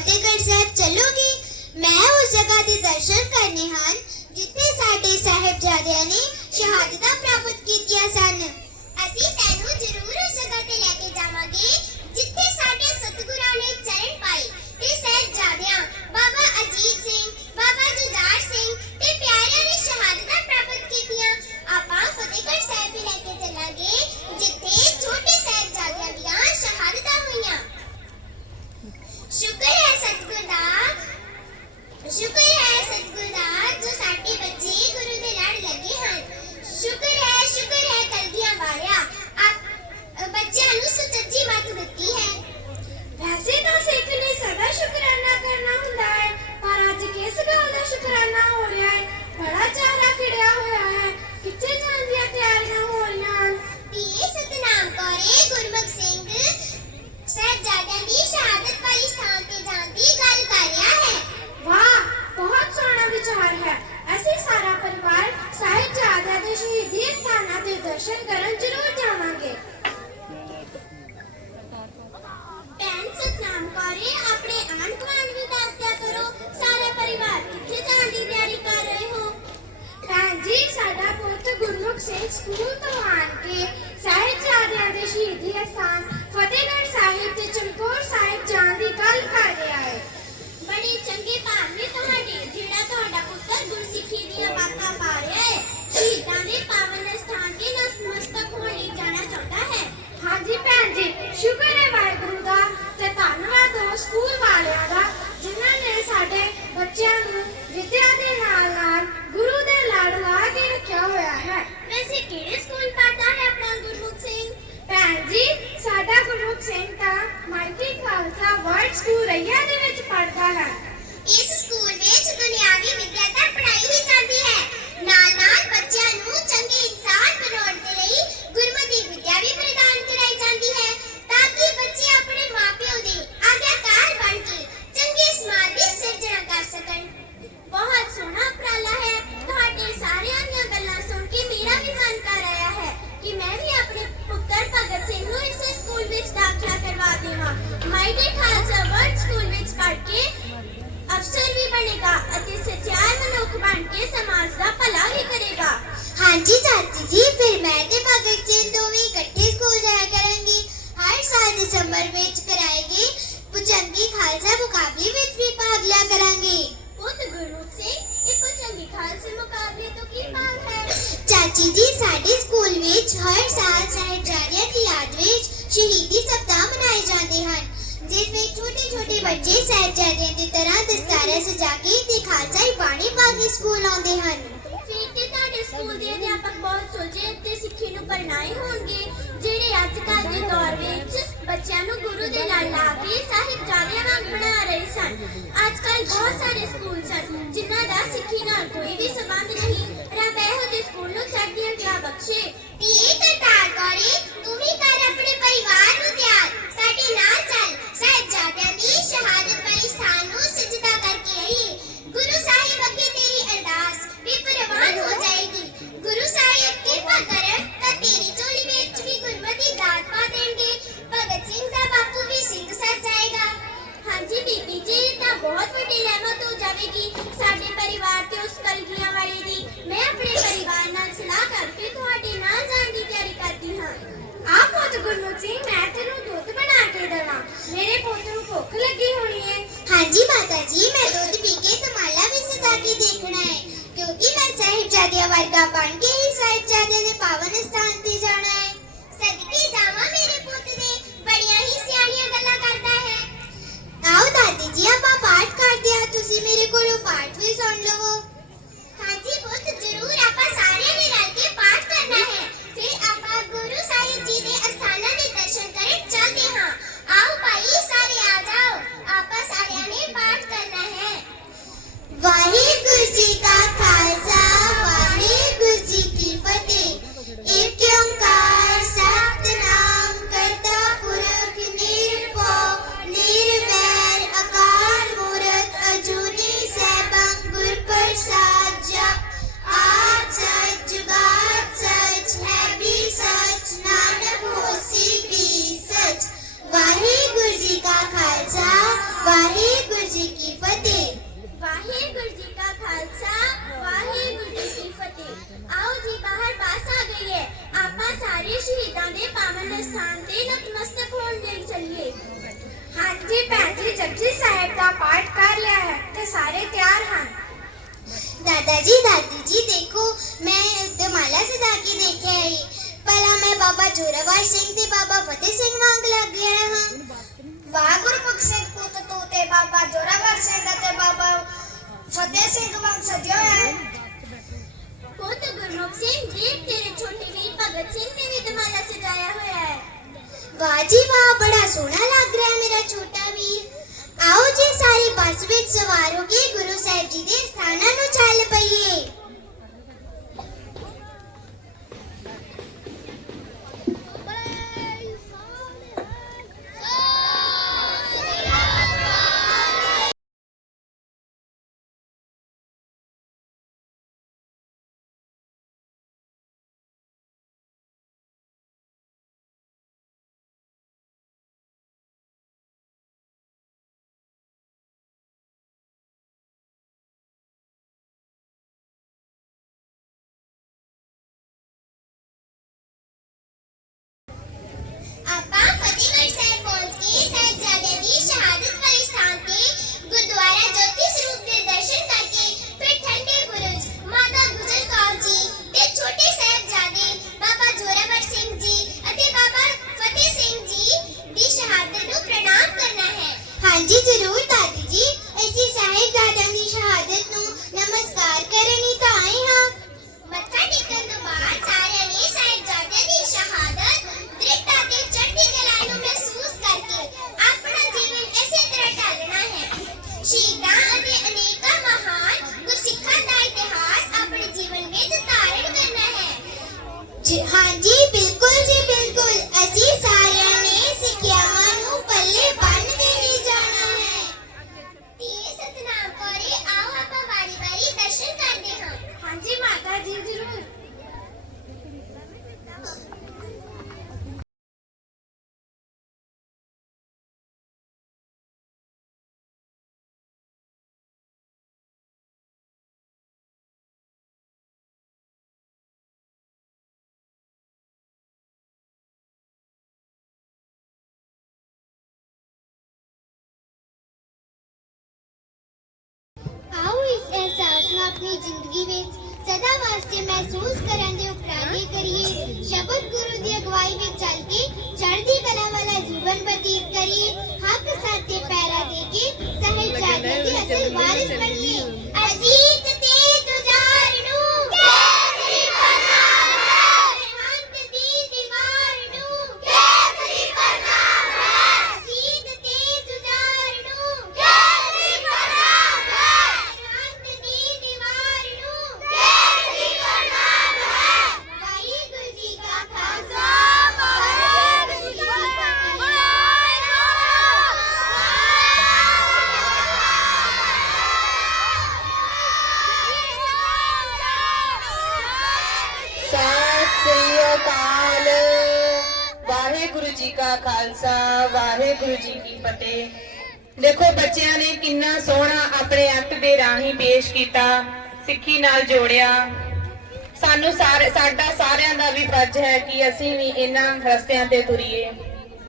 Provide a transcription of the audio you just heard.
ਫਤਿਹਗੜ੍ਹ ਸਾਹਿਬ ਚੱਲੂਗੀ ਮੈਂ ਉਸ ਜਗ੍ਹਾ ਦੇ ਦਰਸ਼ਨ ਕਰਨੇ ਹਨ ਜਿੱਥੇ ਸਾਡੇ ਸਾਹਿਬਜ਼ਾਦਿਆਂ ਨੇ what school? Raya ਫਿਰ ਸਾਡੇ ਸਕੂਲ ਵਿੱਚ ਹਰ ਸਾਲ ਸਾਹਿਬਜ਼ਾਦਿਆਂ ਦੀ ਯਾਦ ਵਿੱਚ ਸ਼ਹੀਦੀ ਸਪਤਾਹ ਮਨਾਏ ਜਾਂਦੇ ਹਨ, ਜਿਸ ਵਿੱਚ ਛੋਟੇ-ਛੋਟੇ ਬੱਚੇ ਸਾਹਿਬਜ਼ਾਦਿਆਂ ਦੀ ਤਰ੍ਹਾਂ ਦਸਤਾਰਾਂ ਸਜਾ ਕੇ ਤੇ ਖਾਲਸਾ ਬਾਣੀ ਪਾ ਕੇ ਸਕੂਲ ਆਉਂਦੇ ਹਨ। ਫਿਰ ਤੇ ਤੁਹਾਡੇ ਸਕੂਲ ਦੇ ਅਧਿਆਪਕ ਬਹੁਤ ਸੋਚੇ ਤੇ ਸਿੱਖੀ ਨੂੰ ਪਰਣਾਏ ਹੋਣਗੇ, ਜਿਹੜੇ ਅੱਜ ਕੱਲ ਦੇ ਦੌਰ ਵਿੱਚ ਬੱਚਿਆਂ ਨੂੰ ਗੁਰੂ ਦੇ ਨਾਲ ਲਾ ਕੇ ਸਾਹਿਬਜ਼ਾਦਿਆਂ ਵਾਂਗ ਬਣਾ ਰਹੇ ਸਨ। ਅੱਜ ਕੱਲ ਬਹੁਤ ਸਾਰੇ ਸਕੂਲ ਸਨ, ਜਿਨ੍ਹਾਂ ਦਾ ਸਿੱਖੀ ਨਾਲ ਕੋਈ ਵੀ ਸਬੰਧ ਨਹੀਂ સ્કૂલનું સર્ટિફિકેટ છે તે તટાર કરી ਹੋਵੇਗੀ ਸਾਡੇ ਪਰਿਵਾਰ ਤੇ ਉਸ ਕਲਗੀਆਂ ਵਾਲੇ ਦੀ ਮੈਂ ਆਪਣੇ ਪਰਿਵਾਰ ਨਾਲ ਸਲਾਹ ਕਰਕੇ ਤੁਹਾਡੇ ਨਾਲ ਜਾਣ ਦੀ ਤਿਆਰੀ ਕਰਦੀ ਹਾਂ ਆਹ ਪੁੱਤ ਗੁਰਮੁਖ ਸਿੰਘ ਮੈਂ ਤੈਨੂੰ ਦੁੱਧ ਬਣਾ ਕੇ ਦਵਾਂ ਮੇਰੇ ਪੁੱਤ ਨੂੰ ਭੁੱਖ ਲੱਗੀ ਹੋਣੀ ਹੈ ਹਾਂਜੀ ਮਾਤਾ ਜੀ ਮੈਂ ਦੁੱਧ ਪੀ ਕੇ ਤਮਾਲਾ ਵੀ ਸਦਾ ਕੇ ਦੇਖਣਾ ਹੈ ਕਿਉਂਕਿ ਮੈਂ ਸਾਹਿਬਜ਼ਾਦਿਆਂ ਵਰਗਾ ਬਣ ਕੇ ਲਈ ਤਿਆਰ ਹਨ दादाजी दादी जी देखो मैं दमाला सजा के देखे आई भला मैं बाबा जोरावर सिंह ते बाबा फतेह सिंह वांग लग गया हाँ ਵਾਹ ਗੁਰਮੁਖ ਸਿੰਘ ਪੁੱਤ ਤੂੰ ਤੇ ਬਾਬਾ ਜੋਰਾਵਰ ਸਿੰਘ ਅਤੇ ਬਾਬਾ ਫਤਿਹ ਸਿੰਘ ਵਾਂਗ ਸਜਿਆ ਹੋਇਆ ਹੈ ਪੁੱਤ ਗੁਰਮੁਖ ਸਿੰਘ ਦੇਖ ਤੇਰੇ ਛੋਟੇ ਵੀਰ ਭਗਤ ਸਿੰਘ ਨੇ ਵੀ ਦਮਾਲਾ ਸਜਾਇਆ ਹੋਇਆ ਹੈ ਵਾਹ ਜੀ ਵਾਹ ਬੜਾ ਸੋਹਣਾ ਲੱਗ ਰਿਹਾ ਹੈ ਮੇਰਾ ਛੋਟਾ ਵੀਰ ਆਓ ਜੀ ਸਾਰੇ ਬੱਸ ਆਪਣੀ ਜ਼ਿੰਦਗੀ ਵਿੱਚ ਸਦਾ ਵਾਸਤੇ ਮਹਿਸੂਸ ਕਰਨ ਦੇ ਉਪਰਾਲੇ ਕਰੀਏ ਸ਼ਬਦ ਗੁਰੂ ਦੀ ਅਗਵਾਈ ਵਿੱਚ ਚੱਲ ਕੇ ਚੜ੍ਹਦੀ ਕਲਾ ਵਾਲਾ ਜੀਵਨ ਬਤੀਤ ਕਰੀਏ ਹੱਕ ਸਾਥੇ ਪੈਰਾ ਦੇ ਕੇ ਸਹਿਜਾਦੇ ਦੇ ਅਸਲ ਵਾਰਿਸ ਬਣੀਏ ਅਜੀਤ ਵਾਹਿਗੁਰੂ ਜੀ ਕਾ ਖਾਲਸਾ, ਵਾਹਿਗੁਰੂ ਜੀ ਕੀ ਫਤਿਹ। ਦੇਖੋ, ਬੱਚਿਆਂ ਨੇ ਕਿੰਨਾ ਸੋਹਣਾ ਆਪਣੇ ਐਕਟ ਦੇ ਰਾਹੀਂ ਪੇਸ਼ ਕੀਤਾ, ਸਿੱਖੀ ਨਾਲ ਜੋੜਿਆ। ਸਾਨੂੰ ਸਾਰੇ, ਸਾਡਾ ਸਾਰਿਆਂ ਦਾ ਵੀ ਫਰਜ਼ ਹੈ ਕਿ ਅਸੀਂ ਵੀ ਇਹਨਾਂ ਰਸਤਿਆਂ ਤੇ ਤੁਰੀਏ।